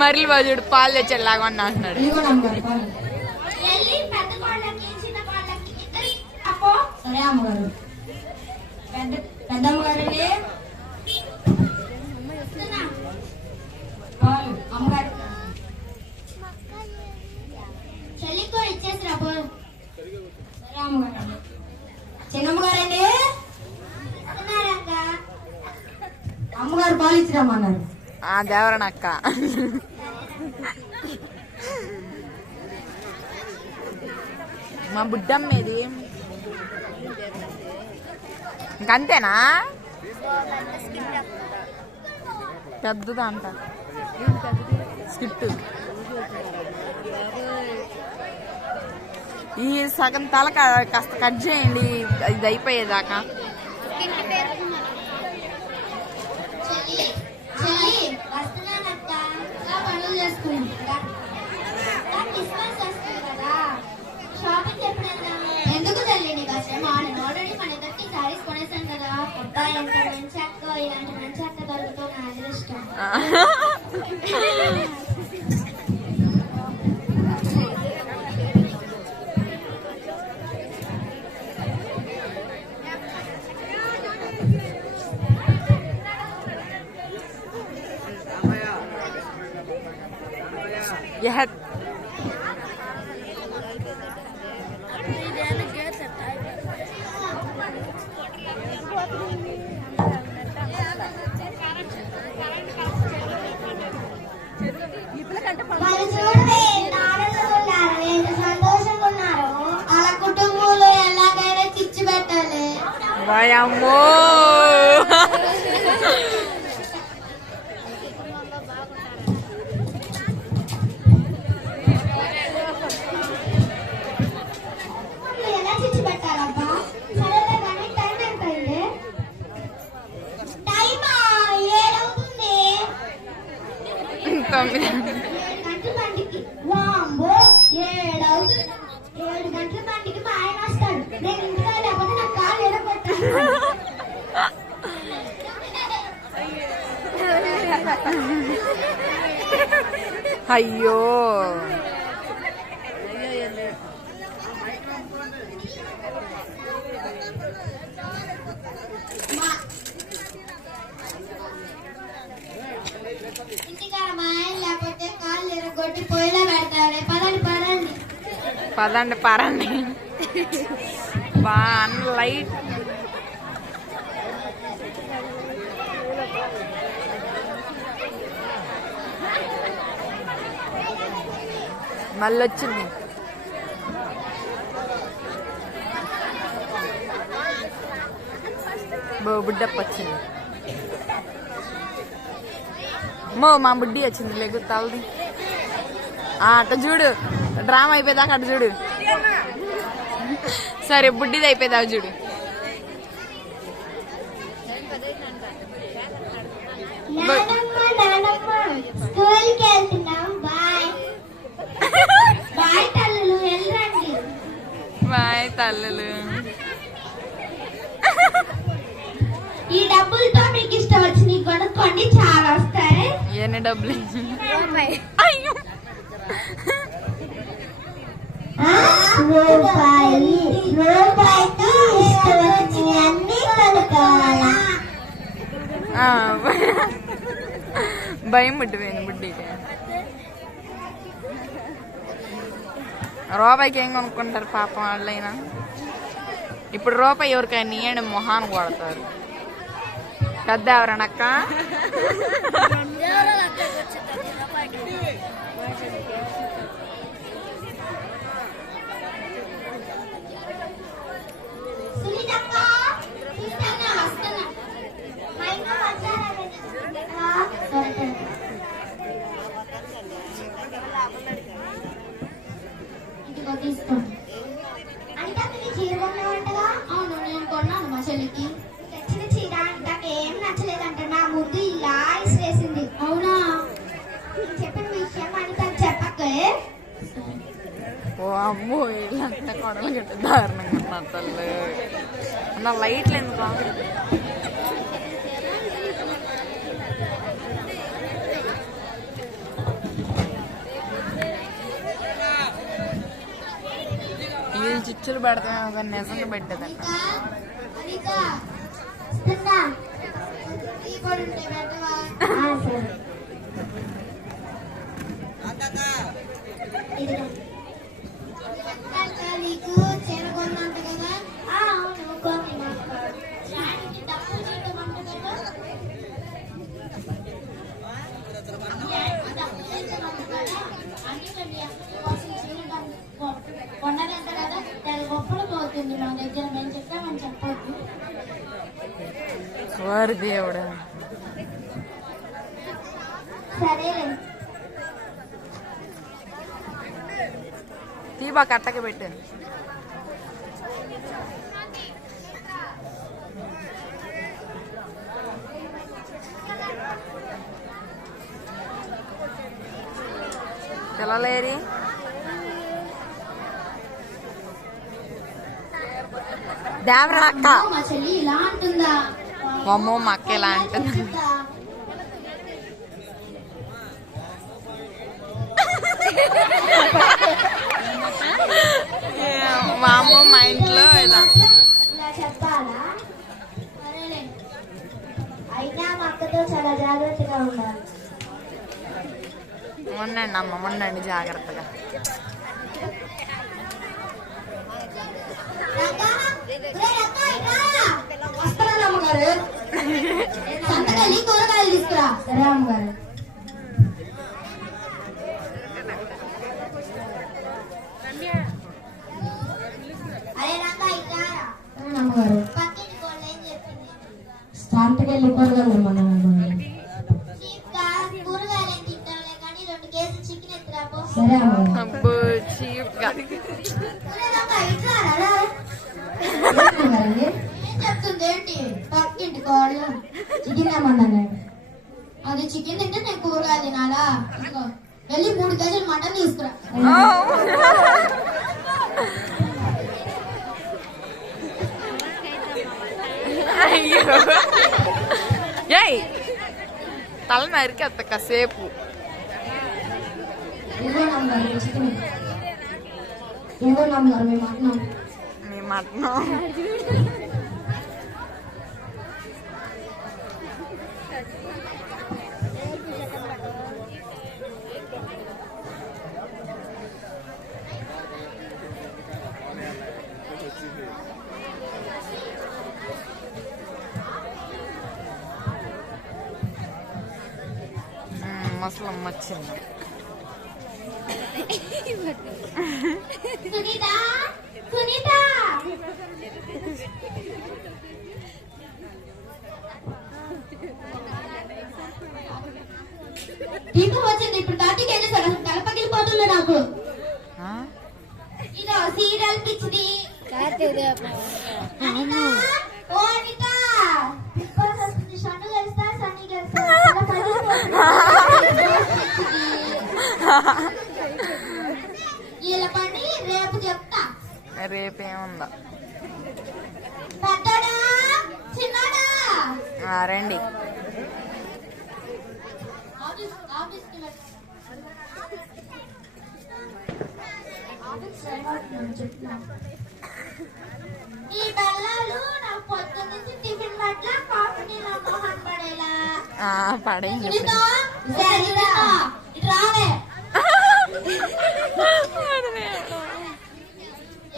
మరలి బాజుడు పాలు తెచ్చేలాగా అంటున్నాడు. చిన్నమ్మగారండి అమ్మగారు పాలు ఇచ్చిరామన్నారు. దేవరనక్క మా బుడ్డమ్మేది ఇంకంతేనా? పెద్దదా అంట స్కిట్. ఈ సగం తల కాస్త కట్ చేయండి ఇది అయిపోయేదాకా. ఎందుకు తల్లి నీకు అసలు ఆల్రెడీ మన ఇద్దరికి సారీస్ కొనేసాను కదా. ఎంత మంచి అక్క, ఇలాంటి మంచి అక్క దొరుకుతో నా అదృష్టం. వాయమ్మో అయ్యో లేకపోతే కాళ్ళు ఎరగొట్టి పోయినా పెడతాడే. పదండి పరండి బా లైట్ మళ్ళీ వచ్చింది. బుడ్డప్ప వచ్చింది. మా బుడ్డి వచ్చింది. లేకు తలది అట్ట చూడు. డ్రామా అయిపోయేదాకా అటు చూడు. సరే బుడ్డిది అయిపోయేదాకా చూడు. బాయ్ తల్లులు. ఈ డబ్బులతో మీకు ఇష్టం వచ్చి కొనుక్కోండి, చాలా వస్తాయి. ఎన్ని డబ్బులు? అయ్యో భయం పుట్టిపోయింది బుడ్డికి. రూపాయికి ఏం కొనుక్కుంటారు పాపం వాళ్ళైనా. ఇప్పుడు రూపాయి ఎవరికైనా ఇయ్యండి మొహాన్ని కొడతారు. పెద్ద ఎవరనక్క? అవును, నేను కొన్నాను మా చెల్లికి. తెచ్చిన చీర అంటాక ఏం నచ్చలేదంట. నా ముందు ఇలా ఇసిరేసింది. అవునా? చెప్పిన విషయం అని తను చెప్పకే. ఓ అమ్మో వీళ్ళంతా కొడలు గట్ట దారుణంగా ఉన్నారు తల్లి. అన్న లైట్లు ఎందుకు వీళ్ళు చిచ్చులు పెడతాం ఒక నిజంగా పెట్టేదంట. నీకు చీర కొన్నంట కదా? అవును కొన్ని. డబ్బులు చేయటమంట కదా? కొండనంట కదా, దాని గొప్పలు పోతుంది మా దగ్గర. మేము చెప్పామని చెప్పొద్దు. వారి దేవుడా. సరేలే. తీబా కట్టక పెట్టాను. పిల్లలేరి దేవరా అక్క. మా చెల్లి ఇలా అంటుందా? అమ్మో మా అక్క ఇలా అంటుంది. మా అమ్మ మా ఇంట్లో ఇలా చెప్పాలా? సరేలే. అయినా మా అక్కతో చాలా జాగ్రత్తగా ఉండాలి. ఉండండి అమ్మ, ఉండండి జాగ్రత్తగా. వస్తాను అమ్మగారు. సంతకెళ్ళి కూరగాయలు తీసుకురా. సరే అమ్మగారు. అమ్మగారు సంతకెళ్ళి కూరగాయలు కూరగాయలు ఏం తింటారులే కానీ 2 కేజీలు చికెన్ ఎత్తురాపో. సరే అమ్మగారు. అబ్బో చీప్ గా ఏం చెప్తుంది ఏంటి? పక్కింటి కోళ్ళు చికెన్ ఏమన్నా? అది చికెన్ తింటే నేను కూరగాయలు తినాలా? ఇదిగో వెళ్ళి 3 కేజీలు మటన్ తీసుకురా. అయ్యో ఏయ్ తల నరికేత్త కాసేపు. ఏదో నమ్మగారు మీ మటన్. నీ మటను ముసలమ్మ వచ్చింది. సునీత, సునీత. దీపం వచ్చింది. ఇప్పుడు తాటికి వెళ్ళేసాడు. అసలు తల పగిలిపోతుండే నాకు. ఇదో సీరియల్ పిచ్చిది. ఓ అనిత, బిగ్ బాస్ వస్తుంది. షన్ను గెలుస్తా, సన్నీ గెలుస్తా. ఇలా పని రేపు చెప్తా. రేపేముందా? పెద్దడా చిన్నడా రండి. ఈ బెల్లాలు నాకు పొద్దు నుంచి టిఫిన్ పట్ల కాఫీ నీళ్ళ మొహం పడేలా పడేయండి. రావే.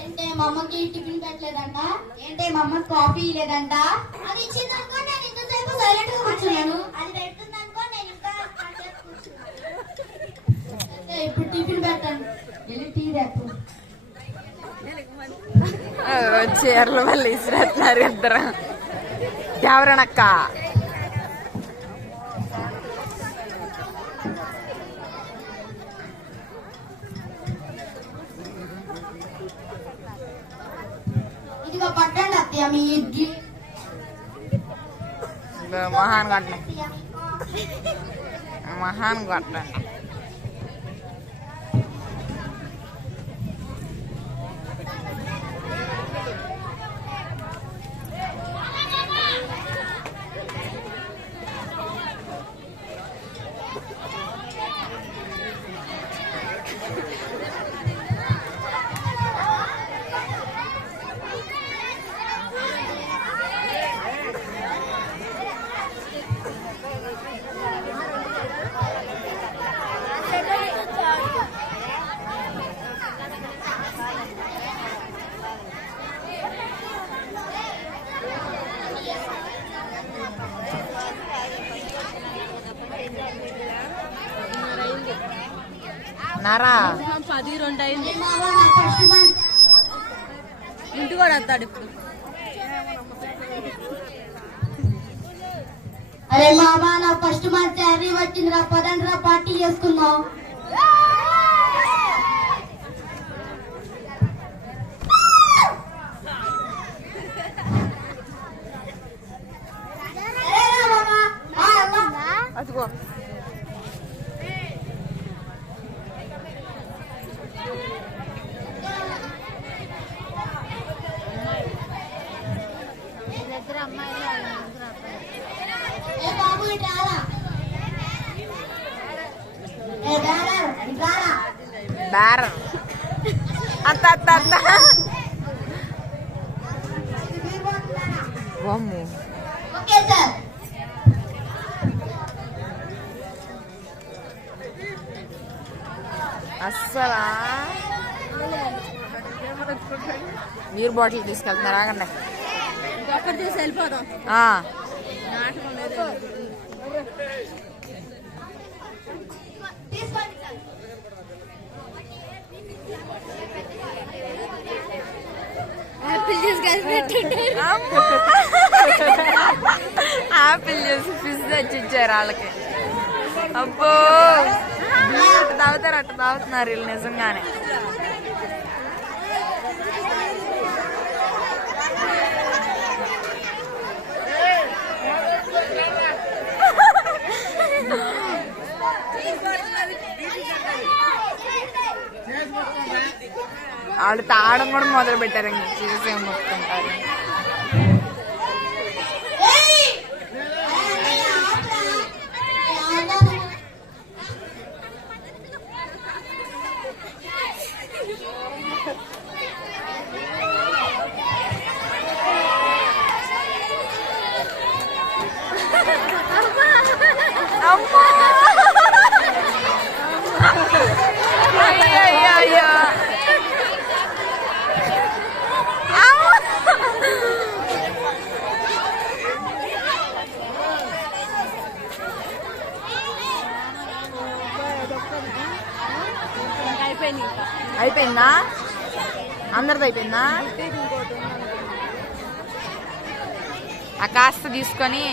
ఏంటే మా అమ్మకి టిఫిన్ పెట్టలేదంట? ఏంటే మా అమ్మకి కాఫీ లేదంట? అది ఇచ్చిందనుకో నేను ఇంతసేపు సైలెంట్ గా కూర్చున్నాను. అది పెడుతుందనుకో నేను ఇంకా ఇప్పుడు టిఫిన్ పెట్టాను. వెళ్ళి టీ రేపు చీరల వల్ల ఇసిరేస్తున్నారు ఇద్దరు. ఎవరనక్క? ఇదిగో పట్టండి అత్తయ్య మీ ఇడ్లీ. మహాన్ కొట్టండి, మహాన్ కొట్టండి. నారా 10-2 అయింది. అరే మావా నా ఫస్ట్ మంత్ ఇంటి కూడా వస్తాడు ఇప్పుడు. అరే మావా నా ఫస్ట్ మంత్ శాలరీ వచ్చిందిరా, పదండ్రా పార్టీ చేసుకుందాం. సరేరా మావా, అదిగో ఏ బాబు ఇటు రారా. ఏ బేరర్ ఇటు రారా. బేరం అత్త అత్త అత్త వామ్మో. Okay sir. అస్సలా నీరు బాటిల్ తీసుకెళ్తున్నారు, ఆగండి. ఇంకొకటి చూసి వెళ్ళిపోదాం. ఆ, నాటకం లేదు. తీసుకోండి సార్. యాపిల్ జ్యూస్ కలిపి పెట్టుంటారు. ఆపిల్ జ్యూస్ ఫిజ్ తెచ్చి ఇచ్చారు వాళ్ళకి. అబ్బో బీర్ తాగుతారు, అట్ట తాగుతున్నారు వీళ్ళు నిజంగానే. వాళ్ళు తాగడం కూడా మొదలు పెట్టారు, ఇంక చూసే మొత్తుంటారు. ఏయ్! అరే ఆపరా. ఆడదాము. అమ్మా! అయ్యయ్యయ్యో. అమ్మా! అయిపోయింది. అయిపోయిందా? అందరిది అయిపోయిందా? ఆ కాస్త తీసుకొని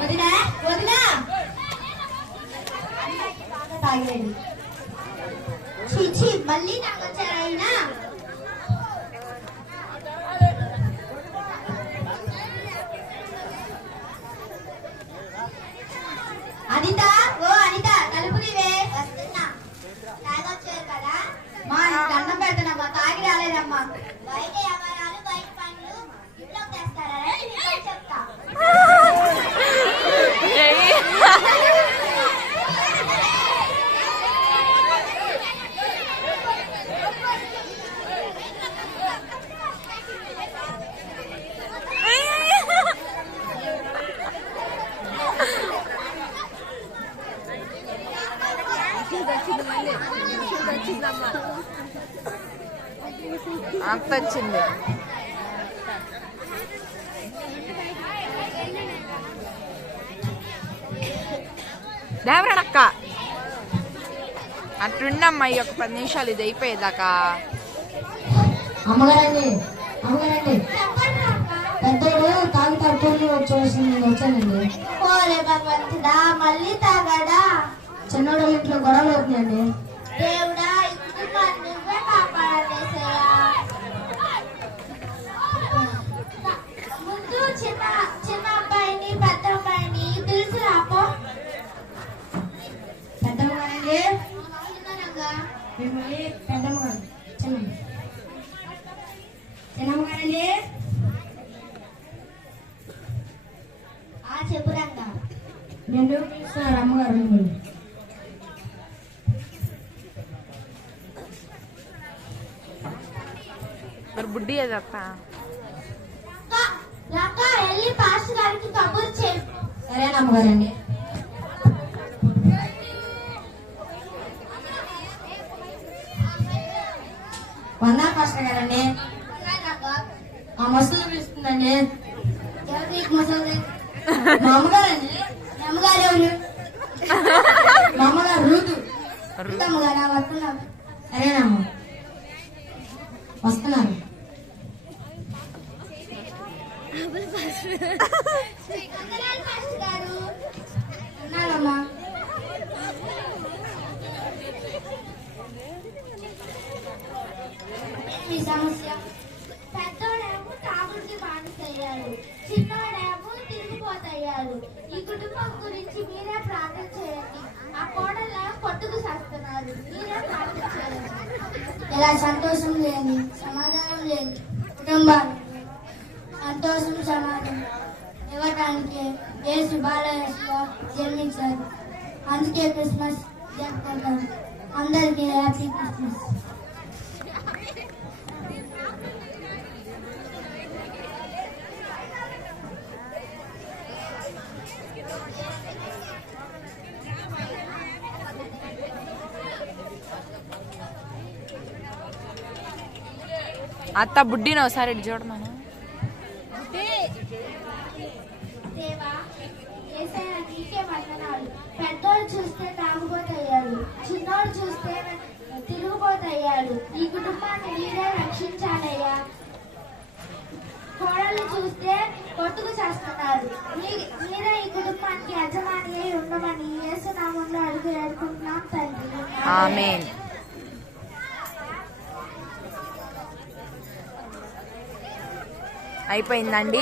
వదినా వదినా తాగేయండి. చీ మళ్ళీ తాగొచ్చారా ఆయన? అనిత, ఓ అనిత తలుపు నీవే. వస్తున్నా. తాగొచ్చారు కదా మా, దండం పెడతానమ్మా, తాగి రాలేదమ్మా. బయట వ్యాపారాలు బయట పనులు ఇంట్లోకి తెస్తారా చెప్తా. అంత వచ్చింది. దేవరాడక్క అట్లుండమ్మా, ఈ ఒక 10 నిమిషాలు ఇది అయిపోయేదాకా. అమ్మగారండి అమ్మగారండి, పెద్దోడు తాగి తక్కువ వచ్చేసింది, వచ్చానండి. ఓరే భగవంతుడా, మళ్ళీ తాగాడా? చిన్నోడు ఇంట్లో గొడవలు అవుతున్నాయండి. దేవుడా, ఇప్పుడు నువ్వే కాపాడలేసయ్యా. ముందు చిన్న చిన్న అబ్బాయిని పెద్ద అబ్బాయిని పిలిచి రాపో. పెద్దమ్మగారండి, మిమ్మల్ని పెద్దమ్మగారు చిన్నమ్మగారండి. చెప్పు రంగా. నేను పిలుస్తున్నారు అమ్మగారు మిమ్మల్ని. మరి బుడ్డి ఏదక్క? వెళ్ళి పాస్టర్ గారికి కబుర్ చేయి. సరేనా అమ్మగారండి. వందా పాస్టర్ గారండి. ఆ మసూలు పిలుస్తుందండి. ఎవరు మా అమ్మగారండి. మీ అమ్మగారు ఎవరు? మా అమ్మగారు రూతు. అమ్మగారు వస్తున్నారు. సరేనమ్మా వస్తున్నారు. ఉన్నారమ్మా. మీ సమస్య? పెద్దోడేమో తాగుడికి బానిసయ్యారు, చిన్నోడేమో తిరిగిపోతయ్యారు. ఈ కుటుంబం గురించి మీరే ప్రార్థన చేయండి. ఆ కోడళ్ళ కొట్టుకు చేస్తున్నారు, మీరే ప్రార్థన చేయండి. ఇలా సంతోషం లేని, సమాధానం లేని కుటుంబాలు సంతోషం సమాధానం ఇవ్వటానికి యేసు బాలయేసుగా జన్మించారు. అందుకే క్రిస్మస్ జరుపుకుంటాం. అందరికీ హ్యాపీ క్రిస్మస్. అత్త బుడ్డిని ఒకసారి ఇటు చూడమను. దేవా యేసయ్య నీకే వందనాలు. పెద్దోడు చూస్తే తాగుబోతయ్యాడు, చిన్నోడు చూస్తే తిరుగుబోతయ్యాడు. ఈ కుటుంబాన్ని మీరే రక్షించాలయ్యా. కోడళ్ళు చూస్తే కొట్టుకు చేస్తున్నారు, మీరే ఈ కుటుంబానికి యజమాని అయి ఉండమని యేసు నామంలో అడుగు వేడుకుంటున్నాం తండ్రి. ఆమేన్. అయిపోయిందండి.